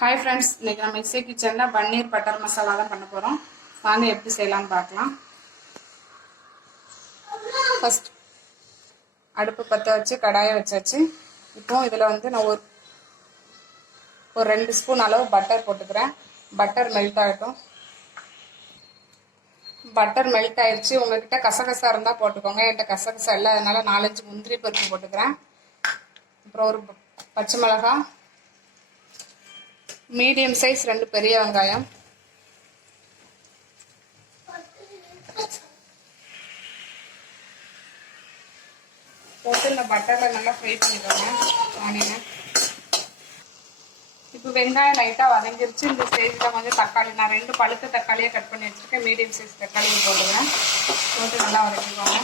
Hi friends, இன்றைக்கி நம்ம இசை கிச்சனில் பன்னீர் பட்டர் மசாலா தான் பண்ண போகிறோம். வாங்க எப்படி செய்யலாம்னு பார்க்கலாம். ஃபஸ்ட் அடுப்பு பற்ற வச்சு கடாயை வச்சாச்சு. இப்போ இதில் வந்து நான் ஒரு 2 ஸ்பூன் அளவு பட்டர் போட்டுக்கிறேன். பட்டர் மெல்ட் ஆகட்டும். பட்டர் மெல்ட் ஆயிடுச்சு. உங்கள்கிட்ட கசகசா இருந்தால் போட்டுக்கோங்க. என்கிட்ட கசகசா இல்லை, அதனால 4-5 முந்திரி பருப்பு போட்டுக்கிறேன். அப்புறம் ஒரு பச்சை மிளகாய், மீடியம் சைஸ் 2 பெரிய வெங்காயம், போட்டு இந்த பட்டரில் நல்லா ஃப்ரை பண்ணிக்கோங்க ஆனியனை. இப்போ வெங்காயம் லைட்டாக வதங்கிருச்சு. இந்த ஸ்டேஜில் கொஞ்சம் தக்காளி, நான் 2 பழுத்த தக்காளியை கட் பண்ணி வச்சுருக்கேன். மீடியம் சைஸ் தக்காளியை போட்டுக்கிறேன். போட்டு நல்லா வதக்கிக்கோங்க.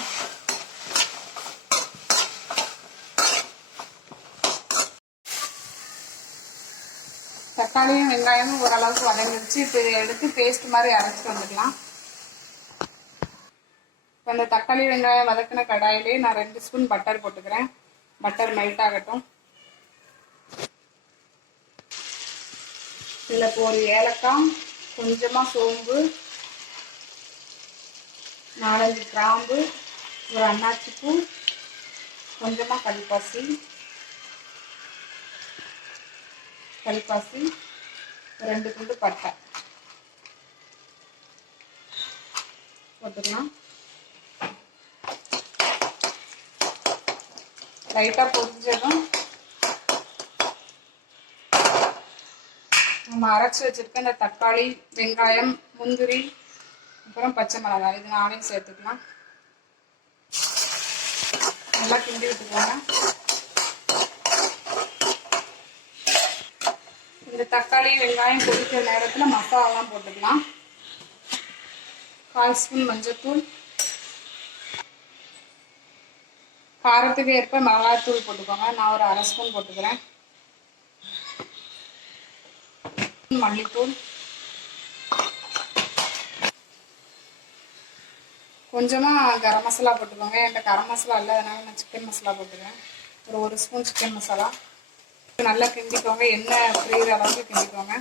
தக்காளியும் வெங்காயமும் ஓரளவுக்கு வதங்கிருச்சு. இப்போ இதை எடுத்து பேஸ்ட் மாதிரி அரைச்சிட்டு வந்துக்கலாம். இப்போ அந்த தக்காளி வெங்காயம் வதக்கின கடாயிலே நான் 2 ஸ்பூன் பட்டர் போட்டுக்கிறேன். பட்டர் மெல்ட் ஆகட்டும். இதில் இப்போ ஒரு ஏலக்காய், கொஞ்சமாக சோம்பு, 4-5 கிராம்பு, ஒரு அன்னாச்சிப்பூ, கொஞ்சமாக கல்பாசி, 2 துண்டு பட்டை போட்டுக்கலாம். லைட்டாக பொரிஞ்சதும் நம்ம அரைச்சி வச்சிருக்க இந்த தக்காளி, வெங்காயம், முந்திரி, அப்புறம் பச்சை மிளகாய் இது 4ஐயும் சேர்த்துக்கலாம். நல்லா கிண்டி விட்டுக்கோங்க. இந்த தக்காளி வெங்காயம் கொதிக்கிற நேரத்தில் மசாலாலாம் போட்டுக்கலாம். 1/4 ஸ்பூன் மஞ்சள்தூள், காரத்துக்கு ஏற்ப மிளகாய்த்தூள் போட்டுக்கோங்க. நான் ஒரு 1/2 ஸ்பூன் போட்டுக்கிறேன். மல்லித்தூள், கொஞ்சமாக கரம் மசாலா போட்டுக்கோங்க. என்கிட்ட கரம் மசாலா இல்லை, அதனால நான் சிக்கன் மசாலா போட்டுக்கிறேன். ஒரு 1 ஸ்பூன் சிக்கன் மசாலா. நல்லா கிண்டிக்கோங்க. எண்ணெய் பிரிகிற அளவுக்கு கிண்டிக்கோங்க.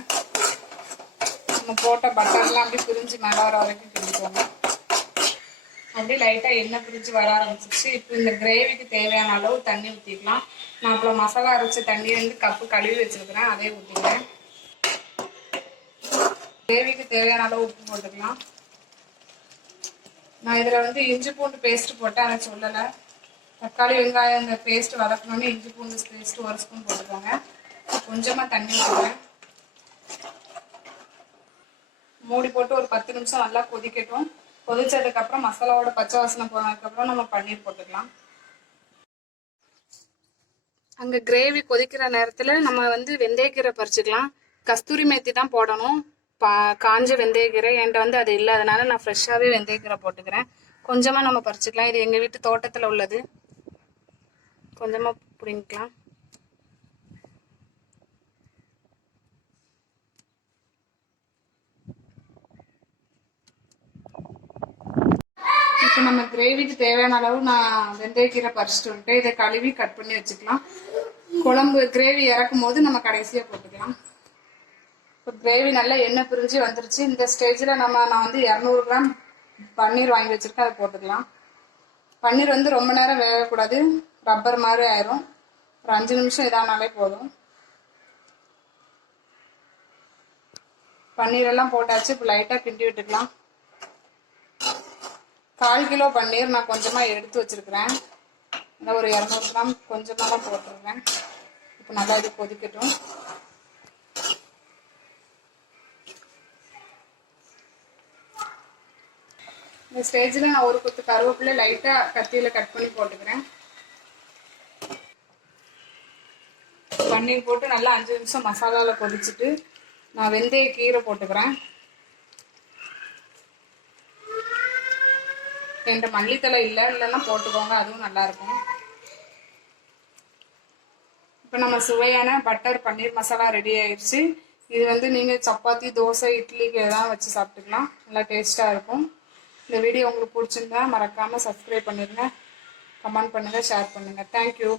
நம்ம போட்ட பட்டர்லாம் அப்படியே பிரிஞ்சு மேலே வர வரைக்கும் கிண்டிக்கோங்க. அப்படியே லைட்டாக எண்ணெய் பிரிஞ்சு வர ஆரம்பிச்சிச்சு. இப்போ இந்த கிரேவிக்கு தேவையான அளவு தண்ணி ஊற்றிக்கலாம். நான் அப்புறம் மசாலா அரைச்ச தண்ணி வந்து கப்பு கழுவி வச்சுருக்கிறேன், அதே ஊற்றிக்கிறேன். கிரேவிக்கு தேவையான அளவு உப்பு போட்டுக்கலாம். நான் இதில் வந்து இஞ்சி பூண்டு பேஸ்ட் போட்டேன், அதை சொல்லலை. தக்காளி வெங்காயம் இந்த பேஸ்ட் வதக்கணுன்னு இஞ்சி பூண்டு பேஸ்ட் 1 ஸ்பூன் போட்டுக்கோங்க. கொஞ்சமாக தண்ணி ஊற்றுவேன். மூடி போட்டு ஒரு 10 நிமிஷம் நல்லா கொதிக்கட்டும். கொதிச்சதுக்கப்புறம் மசாலாவோட பச்சை வாசனை போனதுக்கப்புறம் நம்ம பன்னீர் போட்டுக்கலாம். அங்கே கிரேவி கொதிக்கிற நேரத்தில் நம்ம வந்து வெந்தயக்கீரை பறிச்சுக்கலாம். கஸ்தூரி மேத்தி தான் போடணும், காஞ்ச வெந்தயக்கீரை என்கிட்ட வந்து அது இல்லை, அதனால நான் ஃப்ரெஷ்ஷாகவே வெந்தயக்கீரை போட்டுக்கிறேன். கொஞ்சமாக நம்ம பறிச்சுக்கலாம். இது எங்கள் வீட்டு தோட்டத்தில் உள்ளது. கொஞ்சமாக பிடிங்கிக்கலாம். இப்போ நம்ம கிரேவிக்கு தேவையான அளவு நான் வெந்தயக்கீரை பறிச்சுட்டு வந்துட்டு இதை கழுவி கட் பண்ணி வச்சுக்கலாம். குழம்பு கிரேவி இறக்கும் போது நம்ம கடைசியாக போட்டுக்கலாம். இப்போ கிரேவி நல்லா எண்ணெய் பிரிஞ்சு வந்துருச்சு. இந்த ஸ்டேஜில் நான் வந்து 200 கிராம் பன்னீர் வாங்கி வச்சுருக்கேன், அதை போட்டுக்கலாம். பன்னீர் வந்து ரொம்ப நேரம் வேகக்கூடாது, ரப்பர் மாதிரி ஆயிரும். ஒரு 5 நிமிஷம் இதானாலே போதும். பன்னீரெல்லாம் போட்டாச்சு. இப்போ லைட்டாக கிண்டி விட்டுக்கலாம். 1/4 கிலோ பன்னீர் நான் கொஞ்சமாக எடுத்து வச்சுருக்கிறேன். அதான் ஒரு 200 கிராம் கொஞ்சமாக தான் போட்டுருக்கேன். இப்போ நல்லா இது கொதிக்கட்டும். இந்த ஸ்டேஜில் நான் ஒரு கொத்து கருவேப்பிலை லைட்டாக கத்தியில் கட் பண்ணி போட்டுக்கிறேன். பன்னீர் போட்டு நல்லா 5 நிமிஷம் மசாலாவில் கொதிச்சுட்டு நான் வெந்தய கீரை போட்டுக்கிறேன். என்கிட்ட மல்லித்தலை இல்லைன்னா போட்டுக்கோங்க, அதுவும் நல்லாயிருக்கும். இப்போ நம்ம சுவையான பட்டர் பன்னீர் மசாலா ரெடி ஆயிடுச்சு. இது வந்து நீங்கள் சப்பாத்தி, தோசை, இட்லிக்கு எதாவது வச்சு சாப்பிட்டுக்கலாம். நல்லா டேஸ்ட்டாக இருக்கும். இந்த வீடியோ உங்களுக்கு பிடிச்சிருந்தா மறக்காமல் சப்ஸ்கிரைப் பண்ணிடுங்க, கமெண்ட் பண்ணுங்கள், ஷேர் பண்ணுங்கள். தேங்க்யூ.